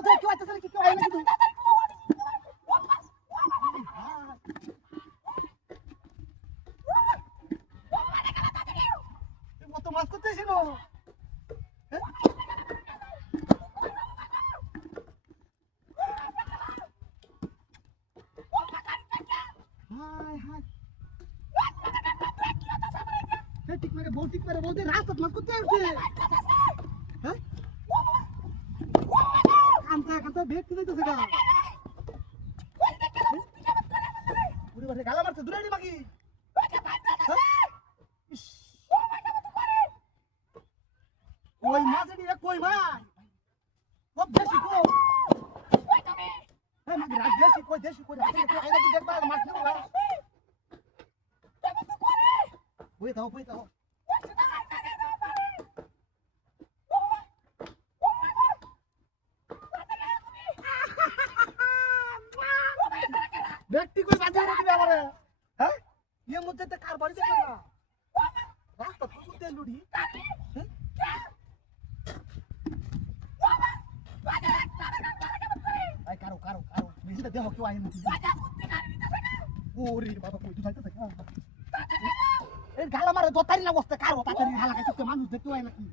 তো কি হইতাছে কি হয় না কিন্তু কত মাছ করতেছিস না হাই হাই ঠিক মেরে বলতে রাত মাছ করতে আসছে হ্যাঁ কান্তা বেগ তুই যাইতেছে গা পুরি বাড়ি গালা মারছে দূরে নি মাগি কই মাছ এডি কই ভাই খুব বেশি কো হ্যাঁ মাগি রাত দেশি কই আইনা কি দেখবা মাছ নিও না কই দাও ব্যক্তি কই বাজে রে দিবে আমারে হ্যাঁ এর মধ্যে তো কার বাড়ি দেখো না রাস্তা ফুটতে লুড়ি আই কারো বেশি তো দেহ কেউ আইন ওরে বাবা কই তুই যাইতেছ এই গালা মারে দতারি না বসতে কারো তাড়াতাড়ি হালা কাছে মানুষ দেখতে হয় নাকি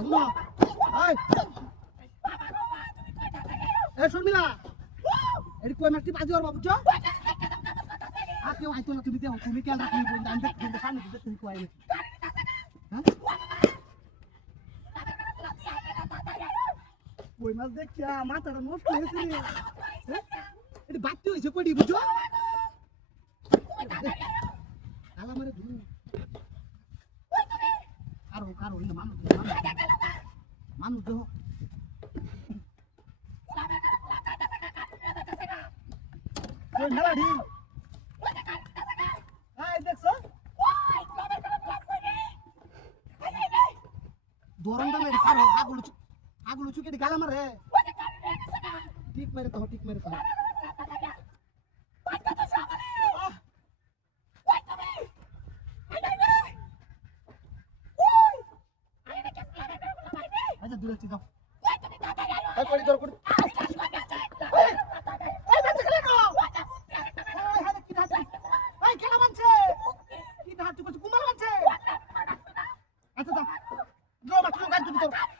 আল্লাহ আই এ শর্মিলা এর কই মাটি বাজি ওর বাবুজো আপনি আইতো না তুমি দেও তুমি কেন রাখি বই দান দেখতে সামনে দিতে তুমি কই নাকি হ্যাঁ কই মাছ দেখিয়া মাথাটা নষ্ট হয়েছে রে হ্যাঁ এটা বাতি হইছে কই বুঝো আলা মারে ধু কারো এই মানুষ দেহ কই মেলাডি আই দেখছো দরন্দা মেরে কারো আগুলো চুকে গালা মারে ঠিক মেরে তো আচ্ছা দূরে যাও এই করি দর করি এই বাচ্চা খেলে না এই হাতে কি ধাত এই খেলা মানছে কি ধাত কুমার মানছে আচ্ছা দাও গাছ তুমি তোর